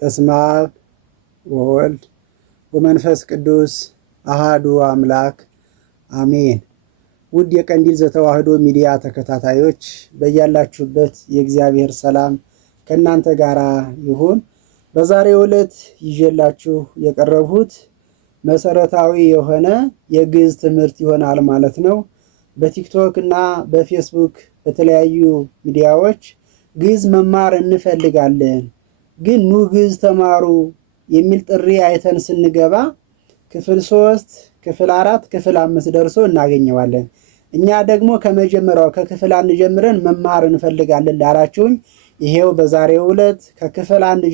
በስመ አብ ወወልድ ወመንፈስ ቅዱስ አሃዱ አምላክ አሜን። ውድ የቀንዲል ዘተዋሕዶ ሚዲያ ተከታታዮች በያላችሁበት የእግዚአብሔር ሰላም ከእናንተ ጋር ይሁን። በዛሬው ዕለት ይዤላችሁ የቀረብሁት መሰረታዊ የሆነ የግዕዝ ትምህርት ይሆናል ማለት ነው። በቲክቶክ እና በፌስቡክ በተለያዩ ሚዲያዎች ግዕዝ መማር እንፈልጋለን፣ ግን ኑ ግዕዝ ተማሩ የሚል ጥሪ አይተን ስንገባ ክፍል 3 ክፍል 4 ክፍል 5 ደርሶ እናገኘዋለን። እኛ ደግሞ ከመጀመሪያው ከክፍል 1 ጀምረን መማር እንፈልጋለን ላላችሁኝ ይሄው በዛሬው ዕለት ከክፍል 1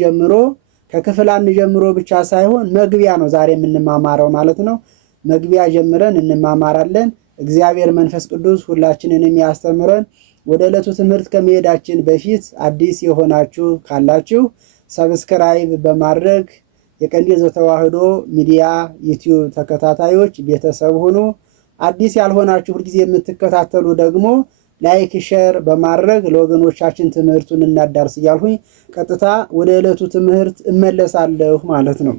ጀምሮ ብቻ ሳይሆን መግቢያ ነው ዛሬ የምንማማረው ማለት ነው። መግቢያ ጀምረን እንማማራለን። እግዚአብሔር መንፈስ ቅዱስ ሁላችንንም ያስተምረን። ወደ ዕለቱ ትምህርት ከመሄዳችን በፊት አዲስ የሆናችሁ ካላችሁ ሰብስክራይብ በማድረግ የቀንዲል ዘተዋሕዶ ሚዲያ ዩቲዩብ ተከታታዮች ቤተሰብ ሁኑ። አዲስ ያልሆናችሁ ሁልጊዜ የምትከታተሉ ደግሞ ላይክ ሼር በማድረግ ለወገኖቻችን ትምህርቱን እናዳርስ እያልሁኝ ቀጥታ ወደ ዕለቱ ትምህርት እመለሳለሁ ማለት ነው።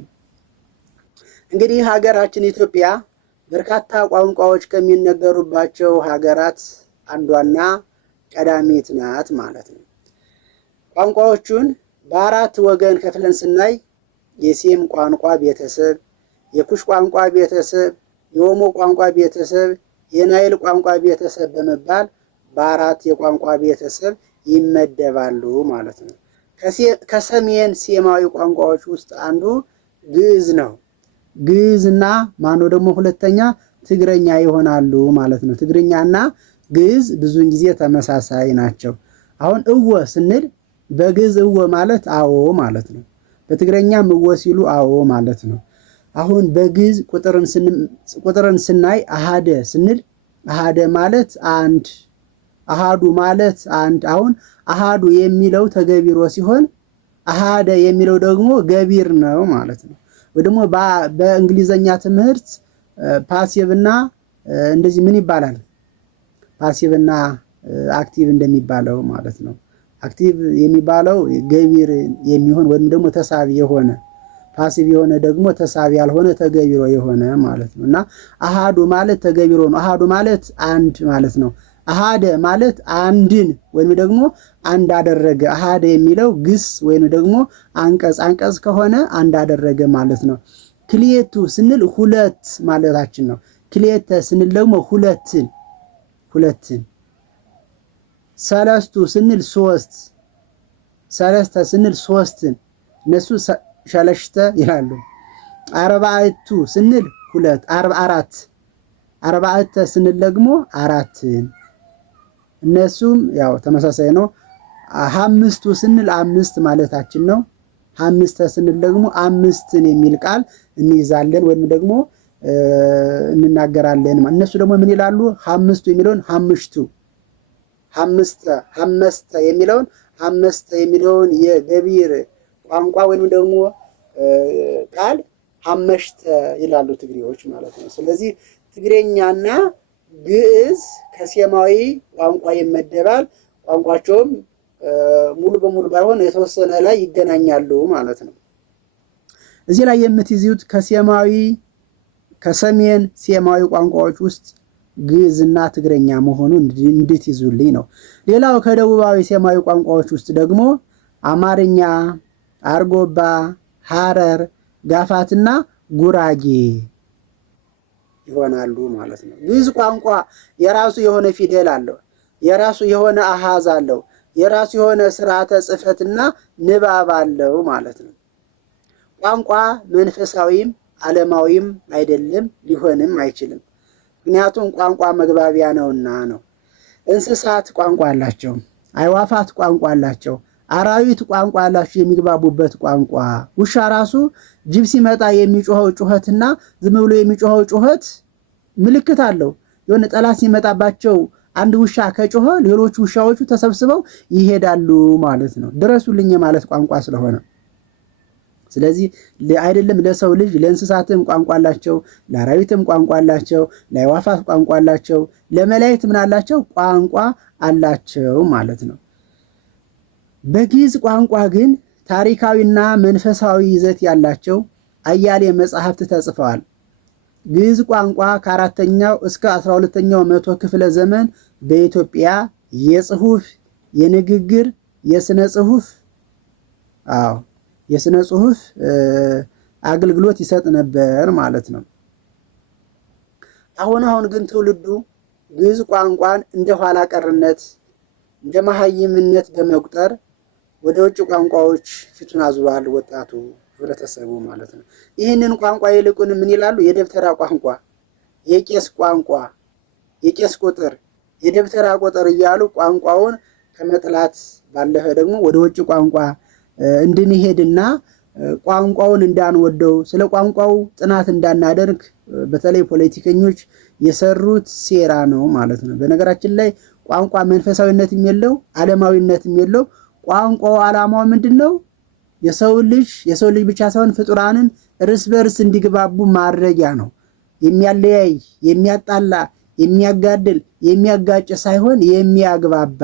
እንግዲህ ሀገራችን ኢትዮጵያ በርካታ ቋንቋዎች ከሚነገሩባቸው ሀገራት አንዷና ቀዳሚት ናት ማለት ነው። ቋንቋዎቹን በአራት ወገን ከፍለን ስናይ የሴም ቋንቋ ቤተሰብ፣ የኩሽ ቋንቋ ቤተሰብ፣ የኦሞ ቋንቋ ቤተሰብ፣ የናይል ቋንቋ ቤተሰብ በመባል በአራት የቋንቋ ቤተሰብ ይመደባሉ ማለት ነው። ከሰሜን ሴማዊ ቋንቋዎች ውስጥ አንዱ ግዕዝ ነው። ግዕዝና ማነው ደግሞ ሁለተኛ ትግረኛ ይሆናሉ ማለት ነው። ትግርኛና ግዕዝ ብዙውን ጊዜ ተመሳሳይ ናቸው። አሁን እወ ስንል በግዕዝ እወ ማለት አዎ ማለት ነው። በትግረኛም እወ ሲሉ አዎ ማለት ነው። አሁን በግዕዝ ቁጥርን ስናይ አሃደ ስንል አሃደ ማለት አንድ፣ አሃዱ ማለት አንድ። አሁን አሃዱ የሚለው ተገቢሮ ሲሆን አሃደ የሚለው ደግሞ ገቢር ነው ማለት ነው። ወይ ደግሞ በእንግሊዘኛ ትምህርት ፓሲቭና እንደዚህ ምን ይባላል? ፓሲቭና አክቲቭ እንደሚባለው ማለት ነው። አክቲቭ የሚባለው ገቢር የሚሆን ወይም ደግሞ ተሳቢ የሆነ፣ ፓሲቭ የሆነ ደግሞ ተሳቢ ያልሆነ ተገቢሮ የሆነ ማለት ነው። እና አሃዱ ማለት ተገቢሮ ነው። አሃዱ ማለት አንድ ማለት ነው። አሃደ ማለት አንድን ወይም ደግሞ አንድ አደረገ። አሃደ የሚለው ግስ ወይም ደግሞ አንቀጽ ከሆነ አንድ አደረገ ማለት ነው። ክልኤቱ ስንል ሁለት ማለታችን ነው። ክልኤተ ስንል ደግሞ ሁለትን። ሰለስቱ ስንል ሶስት፣ ሰለስተ ስንል ሶስትን፣ እነሱ ሸለሽተ ይላሉ። አርባዕቱ ስንል ሁለት፣ አራት፣ አርባዕተ ስንል ደግሞ አራትን፣ እነሱም ያው ተመሳሳይ ነው። አምስቱ ስንል አምስት ማለታችን ነው። አምስተ ስንል ደግሞ አምስትን የሚል ቃል እንይዛለን ወይም ደግሞ እንናገራለን። እነሱ ደግሞ ምን ይላሉ? አምስቱ የሚለውን አምሽቱ፣ አምስተ የሚለውን አምስተ የሚለውን የገቢር ቋንቋ ወይም ደግሞ ቃል አመሽተ ይላሉ ትግሬዎች ማለት ነው። ስለዚህ ትግሬኛና ግዕዝ ከሴማዊ ቋንቋ ይመደባል። ቋንቋቸውም ሙሉ በሙሉ ባይሆን የተወሰነ ላይ ይገናኛሉ ማለት ነው። እዚህ ላይ የምትይዙት ከሰሜን ሴማዊ ቋንቋዎች ውስጥ ግዕዝና ትግረኛ መሆኑን እንድትይዙልኝ ነው። ሌላው ከደቡባዊ ሴማዊ ቋንቋዎች ውስጥ ደግሞ አማርኛ፣ አርጎባ፣ ሐረር፣ ጋፋትና ጉራጌ ይሆናሉ ማለት ነው። ግዕዝ ቋንቋ የራሱ የሆነ ፊደል አለው፣ የራሱ የሆነ አሃዝ አለው፣ የራሱ የሆነ ስርዓተ ጽሕፈትና ንባብ አለው ማለት ነው። ቋንቋ መንፈሳዊም ዓለማዊም አይደለም፣ ሊሆንም አይችልም። ምክንያቱም ቋንቋ መግባቢያ ነውና ነው። እንስሳት ቋንቋ አላቸው፣ አዕዋፋት ቋንቋ አላቸው፣ አራዊት ቋንቋ አላቸው የሚግባቡበት ቋንቋ። ውሻ ራሱ ጅብ ሲመጣ የሚጮኸው ጩኸትና ዝም ብሎ የሚጮኸው ጩኸት ምልክት አለው። የሆነ ጠላት ሲመጣባቸው አንድ ውሻ ከጮኸ ሌሎች ውሻዎቹ ተሰብስበው ይሄዳሉ ማለት ነው። ድረሱልኝ ማለት ቋንቋ ስለሆነ ስለዚህ አይደለም ለሰው ልጅ ለእንስሳትም ቋንቋ አላቸው፣ ለአራዊትም ቋንቋ አላቸው፣ ለአዕዋፋት ቋንቋ አላቸው፣ ለመላእክት ምን አላቸው? ቋንቋ አላቸው ማለት ነው። በግዕዝ ቋንቋ ግን ታሪካዊና መንፈሳዊ ይዘት ያላቸው አያሌ መጻሕፍት ተጽፈዋል። ግዕዝ ቋንቋ ከ4ኛው እስከ 12ኛው መቶ ክፍለ ዘመን በኢትዮጵያ የጽሑፍ፣ የንግግር፣ የስነ ጽሑፍ አገልግሎት ይሰጥ ነበር ማለት ነው። አሁን ግን ትውልዱ ግዕዝ ቋንቋን እንደ ኋላ ቀርነት እንደ መሃይምነት በመቁጠር ወደ ውጭ ቋንቋዎች ፊቱን አዙሯል፣ ወጣቱ ህብረተሰቡ ማለት ነው። ይህንን ቋንቋ ይልቁን ምን ይላሉ? የደብተራ ቋንቋ፣ የቄስ ቋንቋ፣ የቄስ ቁጥር፣ የደብተራ ቁጥር እያሉ ቋንቋውን ከመጥላት ባለፈ ደግሞ ወደ ውጭ ቋንቋ እንድንሄድና ቋንቋውን እንዳንወደው ስለ ቋንቋው ጥናት እንዳናደርግ በተለይ ፖለቲከኞች የሰሩት ሴራ ነው ማለት ነው። በነገራችን ላይ ቋንቋ መንፈሳዊነትም የለው ዓለማዊነትም የለው። ቋንቋው ዓላማው ምንድን ነው? የሰው ልጅ ብቻ ሳይሆን ፍጡራንን እርስ በርስ እንዲግባቡ ማድረጊያ ነው። የሚያለያይ፣ የሚያጣላ፣ የሚያጋድል፣ የሚያጋጭ ሳይሆን የሚያግባባ፣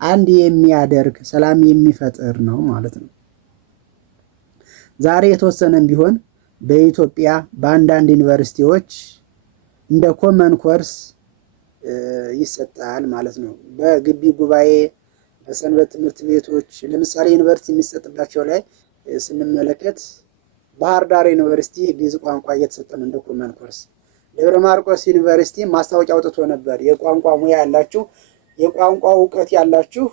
አንድ የሚያደርግ፣ ሰላም የሚፈጥር ነው ማለት ነው። ዛሬ የተወሰነም ቢሆን በኢትዮጵያ በአንዳንድ ዩኒቨርሲቲዎች እንደ ኮመን ኮርስ ይሰጣል ማለት ነው። በግቢ ጉባኤ፣ በሰንበት ትምህርት ቤቶች ለምሳሌ ዩኒቨርሲቲ የሚሰጥባቸው ላይ ስንመለከት ባህር ዳር ዩኒቨርሲቲ ግዕዝ ቋንቋ እየተሰጠ ነው እንደ ኮመን ኮርስ። ደብረ ማርቆስ ዩኒቨርሲቲ ማስታወቂያ አውጥቶ ነበር። የቋንቋ ሙያ ያላችሁ፣ የቋንቋ እውቀት ያላችሁ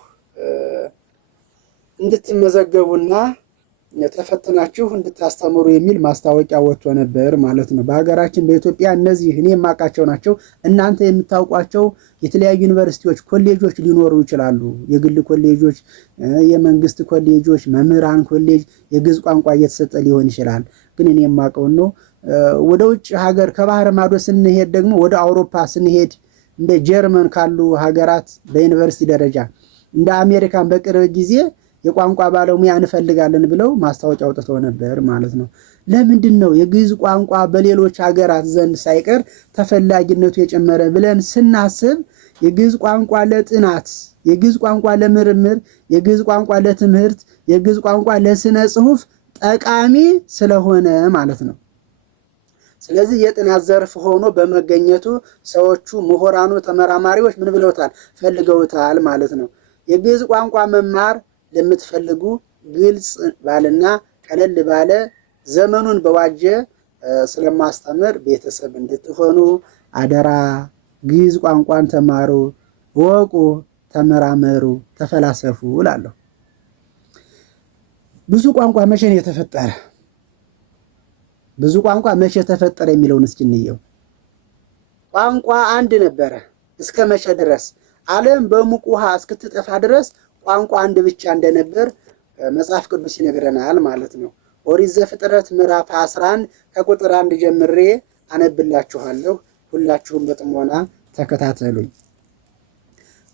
እንድትመዘገቡና ተፈትናችሁ እንድታስተምሩ የሚል ማስታወቂያ ወጥቶ ነበር ማለት ነው። በሀገራችን በኢትዮጵያ እነዚህ እኔ የማውቃቸው ናቸው። እናንተ የምታውቋቸው የተለያዩ ዩኒቨርሲቲዎች፣ ኮሌጆች ሊኖሩ ይችላሉ። የግል ኮሌጆች፣ የመንግስት ኮሌጆች፣ መምህራን ኮሌጅ የግዕዝ ቋንቋ እየተሰጠ ሊሆን ይችላል። ግን እኔ የማውቀው ነው። ወደ ውጭ ሀገር ከባህር ማዶ ስንሄድ ደግሞ ወደ አውሮፓ ስንሄድ እንደ ጀርመን ካሉ ሀገራት በዩኒቨርሲቲ ደረጃ እንደ አሜሪካን በቅርብ ጊዜ የቋንቋ ባለሙያ እንፈልጋለን ብለው ማስታወቂያ አውጥተው ነበር ማለት ነው። ለምንድን ነው የግዕዝ ቋንቋ በሌሎች ሀገራት ዘንድ ሳይቀር ተፈላጊነቱ የጨመረ ብለን ስናስብ የግዕዝ ቋንቋ ለጥናት፣ የግዕዝ ቋንቋ ለምርምር፣ የግዕዝ ቋንቋ ለትምህርት፣ የግዕዝ ቋንቋ ለስነ ጽሑፍ ጠቃሚ ስለሆነ ማለት ነው። ስለዚህ የጥናት ዘርፍ ሆኖ በመገኘቱ ሰዎቹ፣ ምሁራኑ፣ ተመራማሪዎች ምን ብለውታል? ፈልገውታል ማለት ነው። የግዕዝ ቋንቋ መማር ለምትፈልጉ ግልጽ ባልና ቀለል ባለ ዘመኑን በዋጀ ስለማስተምር ቤተሰብ እንድትሆኑ አደራ። ግዕዝ ቋንቋን ተማሩ፣ ወቁ፣ ተመራመሩ፣ ተፈላሰፉ እላለሁ። ብዙ ቋንቋ መቼ ነው የተፈጠረ? ብዙ ቋንቋ መቼ ተፈጠረ የሚለውን እስኪ እንየው። ቋንቋ አንድ ነበረ። እስከ መቼ ድረስ? ዓለም በሙቅ ውሃ እስክትጠፋ ድረስ ቋንቋ አንድ ብቻ እንደነበር መጽሐፍ ቅዱስ ይነግረናል ማለት ነው። ኦሪት ዘፍጥረት ምዕራፍ 11 ከቁጥር 1 ጀምሬ አነብላችኋለሁ። ሁላችሁም በጥሞና ተከታተሉኝ።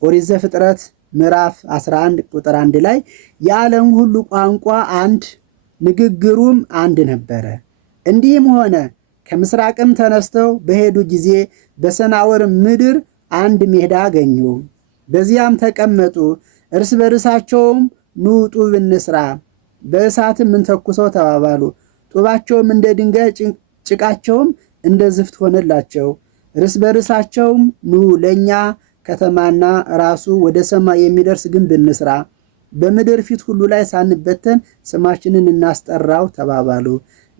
ኦሪት ዘፍጥረት ምዕራፍ 11 ቁጥር 1 ላይ የዓለም ሁሉ ቋንቋ አንድ፣ ንግግሩም አንድ ነበረ። እንዲህም ሆነ ከምስራቅም ተነስተው በሄዱ ጊዜ በሰናዖር ምድር አንድ ሜዳ አገኙ። በዚያም ተቀመጡ። እርስ በርሳቸውም ኑ ጡብ እንስራ፣ በእሳትም እንተኩሰው ተባባሉ። ጡባቸውም እንደ ድንጋይ፣ ጭቃቸውም እንደ ዝፍት ሆነላቸው። እርስ በርሳቸውም ኑ ለእኛ ከተማና ራሱ ወደ ሰማይ የሚደርስ ግንብ እንስራ፣ በምድር ፊት ሁሉ ላይ ሳንበተን ስማችንን እናስጠራው ተባባሉ።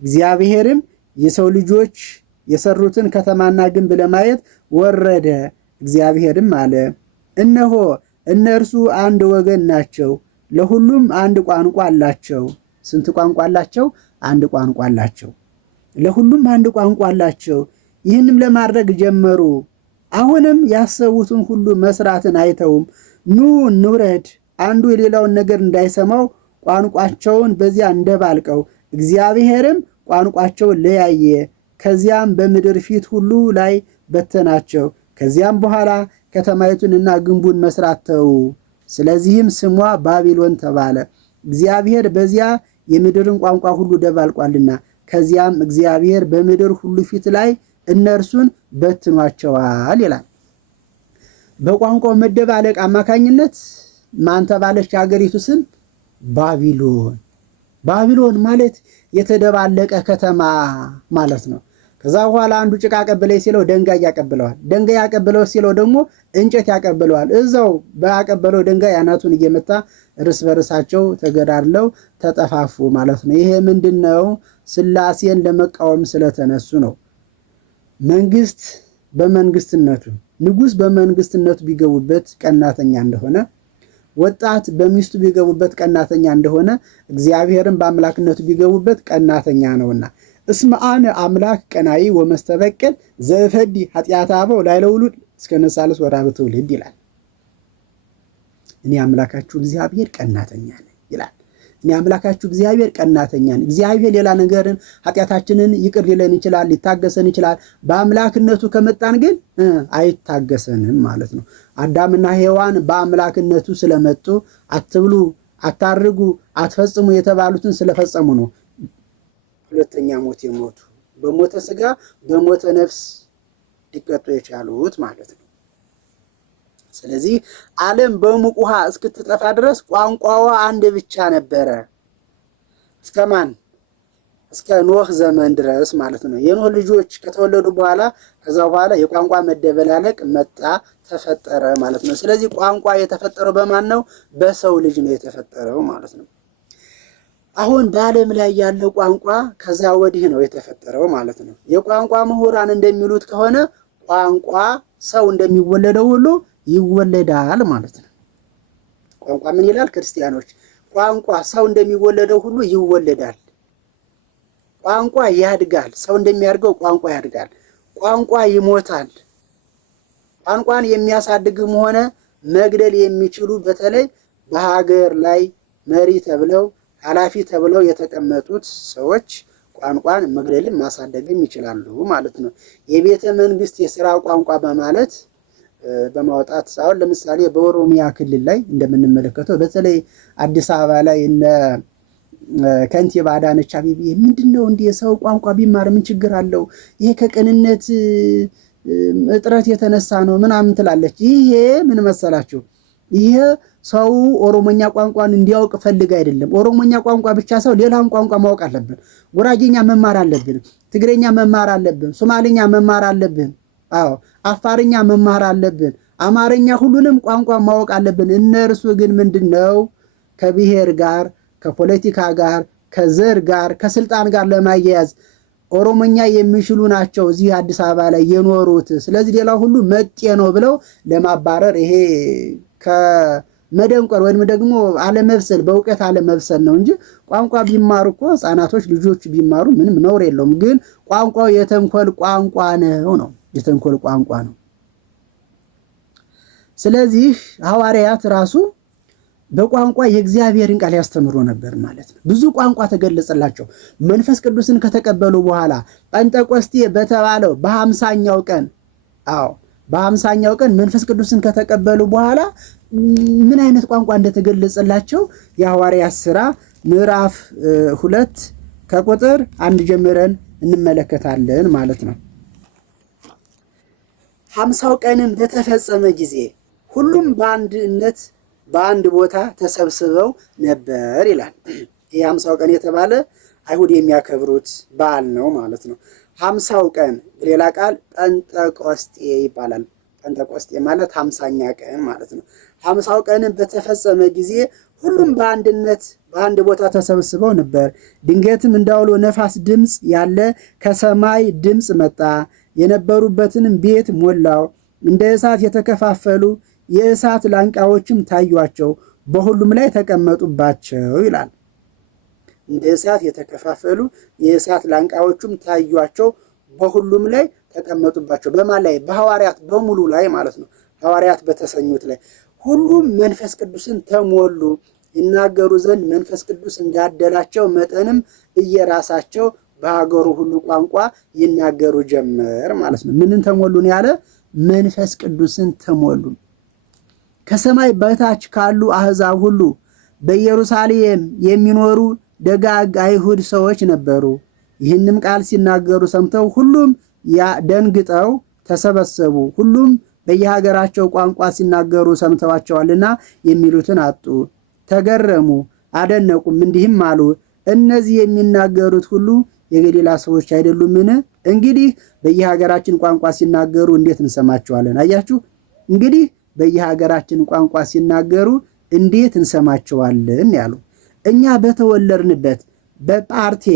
እግዚአብሔርም የሰው ልጆች የሰሩትን ከተማና ግንብ ለማየት ወረደ። እግዚአብሔርም አለ፣ እነሆ እነርሱ አንድ ወገን ናቸው፣ ለሁሉም አንድ ቋንቋ አላቸው። ስንት ቋንቋ አላቸው? አንድ ቋንቋ አላቸው። ለሁሉም አንድ ቋንቋ አላቸው። ይህንም ለማድረግ ጀመሩ። አሁንም ያሰቡትን ሁሉ መስራትን አይተውም። ኑ እንውረድ፣ አንዱ የሌላውን ነገር እንዳይሰማው ቋንቋቸውን በዚያ እንደባልቀው። እግዚአብሔርም ቋንቋቸውን ለያየ፣ ከዚያም በምድር ፊት ሁሉ ላይ በተናቸው። ከዚያም በኋላ ከተማይቱንና ግንቡን መስራት ተዉ። ስለዚህም ስሟ ባቢሎን ተባለ፣ እግዚአብሔር በዚያ የምድርን ቋንቋ ሁሉ ደባልቋልና። ከዚያም እግዚአብሔር በምድር ሁሉ ፊት ላይ እነርሱን በትኗቸዋል ይላል። በቋንቋው መደባለቅ አማካኝነት ማን ተባለች? ሀገሪቱ ስም ባቢሎን። ባቢሎን ማለት የተደባለቀ ከተማ ማለት ነው። ከዛ በኋላ አንዱ ጭቃ አቀብለኝ ሲለው ድንጋይ ያቀብለዋል። ድንጋይ ያቀብለው ሲለው ደግሞ እንጨት ያቀብለዋል። እዛው ባቀበለው ድንጋይ አናቱን እየመታ እርስ በርሳቸው ተገዳድለው ተጠፋፉ ማለት ነው። ይሄ ምንድነው? ሥላሴን ለመቃወም ስለተነሱ ነው። መንግስት በመንግስትነቱ ንጉስ በመንግስትነቱ ቢገቡበት ቀናተኛ እንደሆነ፣ ወጣት በሚስቱ ቢገቡበት ቀናተኛ እንደሆነ፣ እግዚአብሔርን በአምላክነቱ ቢገቡበት ቀናተኛ ነውና እስመ አነ አምላክ ቀናኢ ወመስተበቅል ዘፈዲ ኃጢአተ አበው ላዕለ ውሉድ እስከ ነሳልስ ወራበ ትውልድ ይላል። እኔ አምላካችሁ እግዚአብሔር ቀናተኛ ነኝ ይላል። እኔ አምላካችሁ እግዚአብሔር ቀናተኛ ነኝ። እግዚአብሔር ሌላ ነገርን ኃጢአታችንን ይቅር ሊለን ይችላል፣ ሊታገሰን ይችላል። በአምላክነቱ ከመጣን ግን አይታገሰንም ማለት ነው። አዳምና ሔዋን በአምላክነቱ ስለመጡ አትብሉ፣ አታርጉ፣ አትፈጽሙ የተባሉትን ስለፈጸሙ ነው ሁለተኛ ሞት የሞቱ በሞተ ስጋ በሞተ ነፍስ ሊቀጡ የቻሉት ማለት ነው። ስለዚህ ዓለም በሙቅ ውሃ እስክትጠፋ ድረስ ቋንቋዋ አንድ ብቻ ነበረ። እስከማን? እስከ ኖህ ዘመን ድረስ ማለት ነው። የኖህ ልጆች ከተወለዱ በኋላ ከዛ በኋላ የቋንቋ መደበላለቅ መጣ፣ ተፈጠረ ማለት ነው። ስለዚህ ቋንቋ የተፈጠረው በማን ነው? በሰው ልጅ ነው የተፈጠረው ማለት ነው። አሁን በዓለም ላይ ያለው ቋንቋ ከዛ ወዲህ ነው የተፈጠረው ማለት ነው። የቋንቋ ምሁራን እንደሚሉት ከሆነ ቋንቋ ሰው እንደሚወለደው ሁሉ ይወለዳል ማለት ነው። ቋንቋ ምን ይላል? ክርስቲያኖች ቋንቋ ሰው እንደሚወለደው ሁሉ ይወለዳል። ቋንቋ ያድጋል። ሰው እንደሚያድገው ቋንቋ ያድጋል። ቋንቋ ይሞታል። ቋንቋን የሚያሳድግም ሆነ መግደል የሚችሉ በተለይ በሀገር ላይ መሪ ተብለው ኃላፊ ተብለው የተቀመጡት ሰዎች ቋንቋን መግደልም ማሳደግም ይችላሉ ማለት ነው። የቤተ መንግስት የሥራ ቋንቋ በማለት በማውጣት አሁን ለምሳሌ በኦሮሚያ ክልል ላይ እንደምንመለከተው በተለይ አዲስ አበባ ላይ እነ ከንቲባ አዳነች አቤቤ ምንድነው እንዲህ የሰው ቋንቋ ቢማር ምን ችግር አለው? ይሄ ከቅንነት እጥረት የተነሳ ነው ምናምን ትላለች። ይሄ ምን መሰላችሁ? ይሄ ሰው ኦሮሞኛ ቋንቋን እንዲያውቅ ፈልግ አይደለም። ኦሮሞኛ ቋንቋ ብቻ ሰው ሌላም ቋንቋ ማወቅ አለብን። ጉራጌኛ መማር አለብን። ትግሬኛ መማር አለብን። ሶማሌኛ መማር አለብን። አዎ አፋርኛ መማር አለብን። አማርኛ፣ ሁሉንም ቋንቋ ማወቅ አለብን። እነርሱ ግን ምንድነው ከብሔር ጋር፣ ከፖለቲካ ጋር፣ ከዘር ጋር፣ ከስልጣን ጋር ለማያያዝ ኦሮሞኛ የሚችሉ ናቸው እዚህ አዲስ አበባ ላይ የኖሩት። ስለዚህ ሌላው ሁሉ መጤ ነው ብለው ለማባረር ይሄ ከመደንቆር ወይም ደግሞ አለመብሰል በእውቀት አለመብሰል ነው እንጂ ቋንቋ ቢማሩ እኮ ህፃናቶች ልጆች ቢማሩ ምንም ነውር የለውም። ግን ቋንቋው የተንኮል ቋንቋ ነው። የተንኮል ቋንቋ ነው። ስለዚህ ሐዋርያት ራሱ በቋንቋ የእግዚአብሔርን ቃል ያስተምሩ ነበር ማለት ነው። ብዙ ቋንቋ ተገለጸላቸው። መንፈስ ቅዱስን ከተቀበሉ በኋላ ጴንጠቆስጤ በተባለው በ50ኛው ቀን በ50ኛው ቀን መንፈስ ቅዱስን ከተቀበሉ በኋላ ምን አይነት ቋንቋ እንደተገለጸላቸው የሐዋርያት ሥራ ምዕራፍ 2 ከቁጥር 1 ጀምረን እንመለከታለን ማለት ነው። 50ው ቀንም በተፈጸመ ጊዜ ሁሉም በአንድነት በአንድ ቦታ ተሰብስበው ነበር ይላል። ይህ 50ው ቀን የተባለ አይሁድ የሚያከብሩት በዓል ነው ማለት ነው። 50ው ቀን በሌላ ቃል ጴንጠቆስጤ ይባላል። ጴንጠቆስጤ ማለት 50ኛ ቀን ማለት ነው። 50ው ቀንም በተፈጸመ ጊዜ ሁሉም በአንድነት በአንድ ቦታ ተሰብስበው ነበር። ድንገትም እንዳውሎ ነፋስ ድምፅ ያለ ከሰማይ ድምፅ መጣ፣ የነበሩበትንም ቤት ሞላው። እንደ እሳት የተከፋፈሉ የእሳት ላንቃዎችም ታዩአቸው፣ በሁሉም ላይ ተቀመጡባቸው ይላል። እንደ እሳት የተከፋፈሉ የእሳት ላንቃዎችም ታዩአቸው፣ በሁሉም ላይ ተቀመጡባቸው። በማን ላይ? በሐዋርያት በሙሉ ላይ ማለት ነው። ሐዋርያት በተሰኙት ላይ ሁሉም መንፈስ ቅዱስን ተሞሉ፣ ይናገሩ ዘንድ መንፈስ ቅዱስ እንዳደላቸው መጠንም እየራሳቸው በሀገሩ ሁሉ ቋንቋ ይናገሩ ጀመር ማለት ነው። ምንን ተሞሉን ያለ? መንፈስ ቅዱስን ተሞሉ። ከሰማይ በታች ካሉ አሕዛብ ሁሉ በኢየሩሳሌም የሚኖሩ ደጋግ አይሁድ ሰዎች ነበሩ። ይህንም ቃል ሲናገሩ ሰምተው ሁሉም ደንግጠው ተሰበሰቡ። ሁሉም በየሀገራቸው ቋንቋ ሲናገሩ ሰምተዋቸዋልና የሚሉትን አጡ። ተገረሙ፣ አደነቁም፣ እንዲህም አሉ፣ እነዚህ የሚናገሩት ሁሉ የገሊላ ሰዎች አይደሉምን? እንግዲህ በየሀገራችን ቋንቋ ሲናገሩ እንዴት እንሰማቸዋለን? አያችሁ እንግዲህ በየሀገራችን ቋንቋ ሲናገሩ እንዴት እንሰማቸዋለን ያሉ። እኛ በተወለድንበት በጳርቴ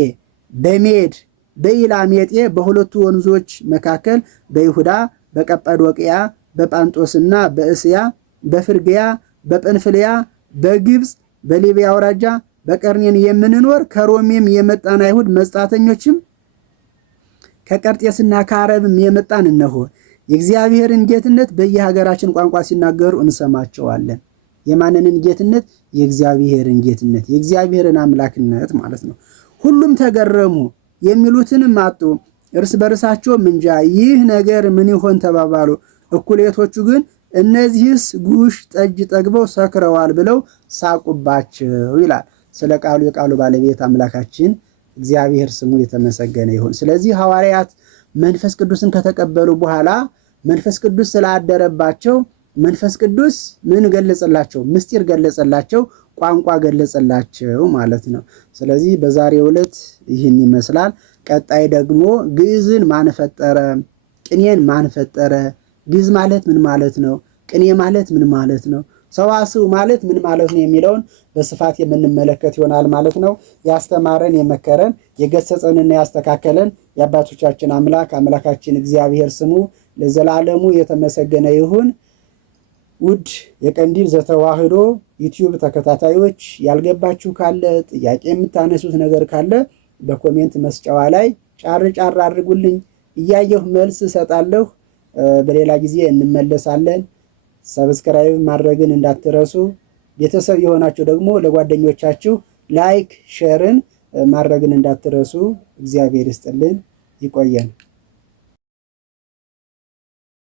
በሜድ በኢላሜጤ በሁለቱ ወንዞች መካከል በይሁዳ በቀጳዶቅያ በጳንጦስና በእስያ በፍርግያ በጵንፍልያ በግብፅ በሊቢያ አውራጃ በቀርኔን የምንኖር ከሮሜም የመጣን አይሁድ መጻተኞችም ከቀርጤስና ከአረብም የመጣን እነሆ የእግዚአብሔርን ጌትነት በየሀገራችን ቋንቋ ሲናገሩ እንሰማቸዋለን። የማንንን ጌትነት? የእግዚአብሔርን ጌትነት፣ የእግዚአብሔርን አምላክነት ማለት ነው። ሁሉም ተገረሙ፣ የሚሉትንም አጡ። እርስ በርሳቸውም እንጃ ይህ ነገር ምን ይሆን ተባባሉ። እኩሌቶቹ ግን እነዚህስ ጉሽ ጠጅ ጠግበው ሰክረዋል ብለው ሳቁባቸው ይላል። ስለ ቃሉ የቃሉ ባለቤት አምላካችን እግዚአብሔር ስሙ የተመሰገነ ይሁን። ስለዚህ ሐዋርያት መንፈስ ቅዱስን ከተቀበሉ በኋላ መንፈስ ቅዱስ ስላደረባቸው መንፈስ ቅዱስ ምን ገለጸላቸው? ምስጢር ገለጸላቸው፣ ቋንቋ ገለጸላቸው ማለት ነው። ስለዚህ በዛሬው ዕለት ይህን ይመስላል። ቀጣይ ደግሞ ግዕዝን ማን ፈጠረ? ቅኔን ማን ፈጠረ? ግዕዝ ማለት ምን ማለት ነው? ቅኔ ማለት ምን ማለት ነው? ሰዋስው ማለት ምን ማለት ነው የሚለውን በስፋት የምንመለከት ይሆናል ማለት ነው። ያስተማረን የመከረን የገሰጸንና ያስተካከለን የአባቶቻችን አምላክ አምላካችን እግዚአብሔር ስሙ ለዘላለሙ የተመሰገነ ይሁን። ውድ የቀንዲል ዘተዋሕዶ ዩቲዩብ ተከታታዮች ያልገባችሁ ካለ ጥያቄ የምታነሱት ነገር ካለ በኮሜንት መስጫዋ ላይ ጫር ጫር አድርጉልኝ፣ እያየሁ መልስ እሰጣለሁ። በሌላ ጊዜ እንመለሳለን። ሰብስክራይብ ማድረግን እንዳትረሱ። ቤተሰብ የሆናችሁ ደግሞ ለጓደኞቻችሁ ላይክ ሼርን ማድረግን እንዳትረሱ። እግዚአብሔር ይስጥልን። ይቆየን።